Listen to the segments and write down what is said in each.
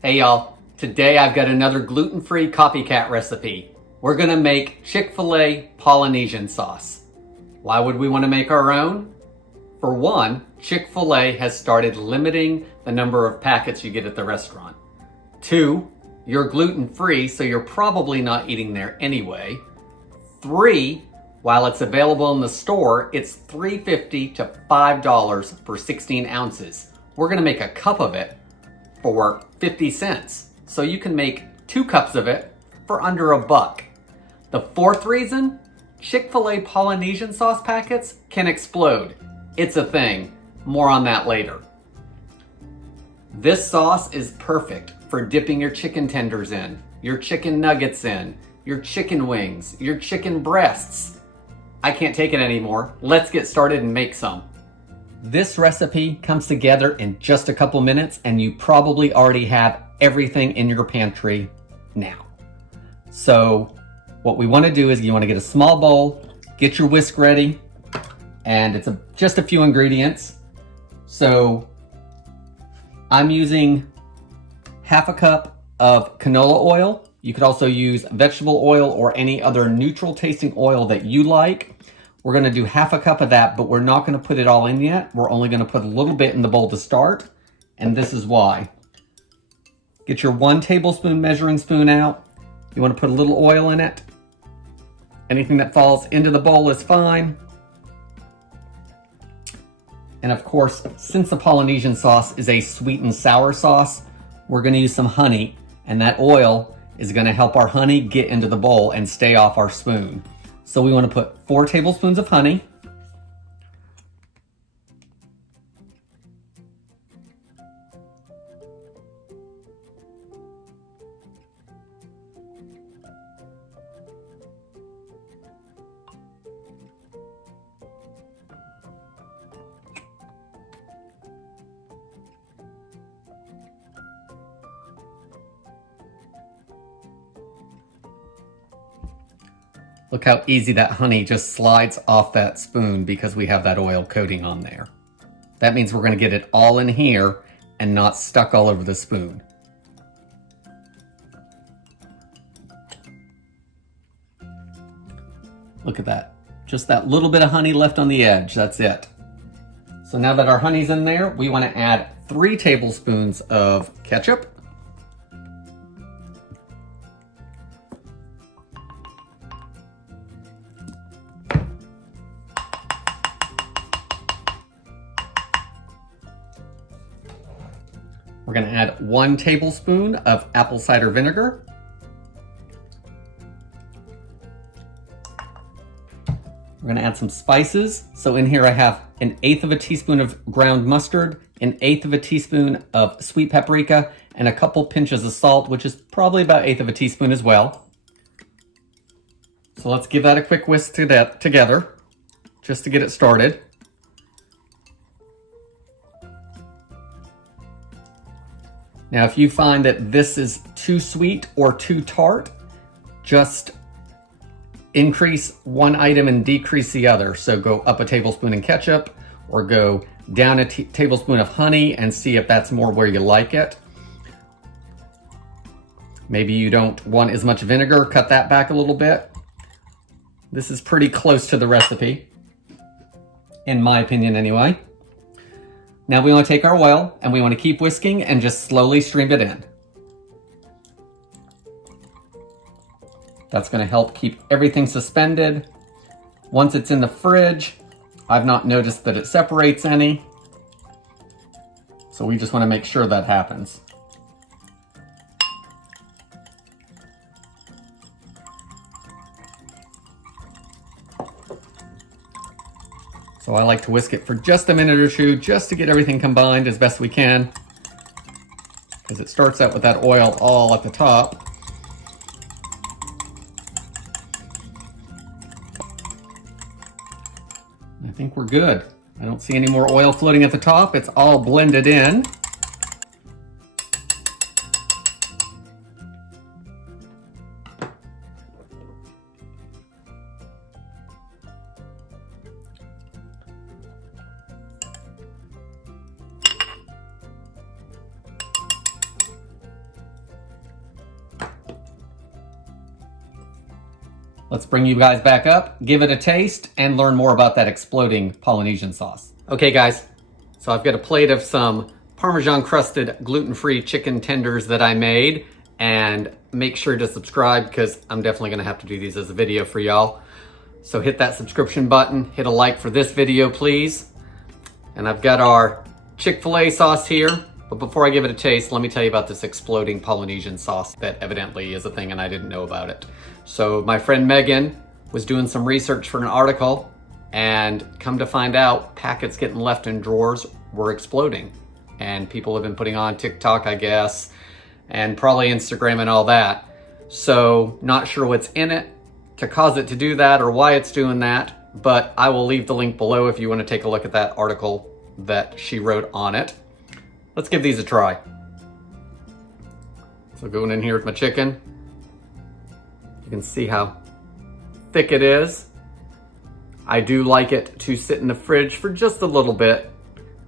Hey y'all, today I've got another gluten-free copycat recipe. We're gonna make Chick-fil-A Polynesian sauce. Why would we want to make our own? For one, Chick-fil-A has started limiting the number of packets you get at the restaurant. Two, you're gluten-free, so you're probably not eating there anyway. Three, while it's available in the store, it's $3.50 to $5 for 16 ounces. We're gonna make a cup of it for 50 cents. So you can make 2 cups of it for under $1. The fourth reason, Chick-fil-A Polynesian sauce packets can explode. It's a thing. More on that later. This sauce is perfect for dipping your chicken tenders in, your chicken nuggets in, your chicken wings, your chicken breasts. I can't take it anymore. Let's get started and make some. This recipe comes together in just a couple minutes, and you probably already have everything in your pantry now. So what we want to do is you want to get a small bowl, get your whisk ready, and it's just a few ingredients. So I'm using half a cup of canola oil. You could also use vegetable oil or any other neutral tasting oil that you like. We're gonna do half a cup of that, but we're not gonna put it all in yet. We're only gonna put a little bit in the bowl to start, and this is why. Get your 1 tablespoon measuring spoon out. You wanna put a little oil in it. Anything that falls into the bowl is fine. And of course, since the Polynesian sauce is a sweet and sour sauce, we're gonna use some honey, and that oil is gonna help our honey get into the bowl and stay off our spoon. So we want to put 4 tablespoons of honey. Look how easy that honey just slides off that spoon because we have that oil coating on there. That means we're going to get it all in here and not stuck all over the spoon. Look at that. Just that little bit of honey left on the edge. That's it. So now that our honey's in there, we want to add 3 tablespoons of ketchup. We're going to add 1 tablespoon of apple cider vinegar. We're going to add some spices. So in here I have 1/8 of a teaspoon of ground mustard, 1/8 of a teaspoon of sweet paprika, and a couple pinches of salt, which is probably about 1/8 of a teaspoon as well. So let's give that a quick whisk together, just to get it started. Now, if you find that this is too sweet or too tart, just increase one item and decrease the other. So go up a tablespoon in ketchup, or go down a tablespoon of honey and see if that's more where you like it. Maybe you don't want as much vinegar, cut that back a little bit. This is pretty close to the recipe, in my opinion anyway. Now we want to take our oil and we want to keep whisking and just slowly stream it in. That's going to help keep everything suspended. Once it's in the fridge, I've not noticed that it separates any. So we just want to make sure that happens. So I like to whisk it for just a minute or two, just to get everything combined as best we can, because it starts out with that oil all at the top. I think we're good. I don't see any more oil floating at the top. It's all blended in. Let's bring you guys back up, give it a taste, and learn more about that exploding Polynesian sauce. Okay guys, so I've got a plate of some Parmesan crusted gluten-free chicken tenders that I made, and make sure to subscribe because I'm definitely gonna have to do these as a video for y'all. So hit that subscription button, hit a like for this video please. And I've got our Chick-fil-A sauce here, but before I give it a taste, let me tell you about this exploding Polynesian sauce that evidently is a thing and I didn't know about it. So my friend Megan was doing some research for an article, and come to find out, packets getting left in drawers were exploding. And people have been putting on TikTok, I guess, and probably Instagram and all that. So not sure what's in it to cause it to do that or why it's doing that, but I will leave the link below if you want to take a look at that article that she wrote on it. Let's give these a try. So going in here with my chicken, you can see how thick it is. I do like it to sit in the fridge for just a little bit,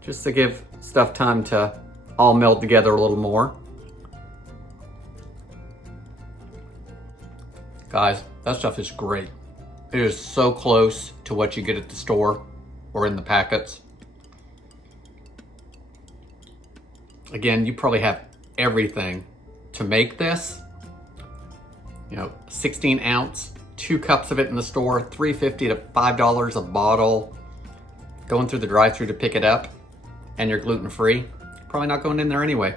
just to give stuff time to all meld together a little more. Guys, that stuff is great. It is so close to what you get at the store or in the packets. Again, you probably have everything to make this. You know, 16 ounce, 2 cups of it in the store, $3.50 to $5 a bottle. Going through the drive-thru to pick it up, and you're gluten-free, probably not going in there anyway.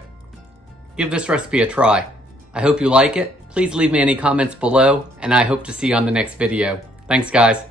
Give this recipe a try. I hope you like it. Please leave me any comments below, and I hope to see you on the next video. Thanks, guys.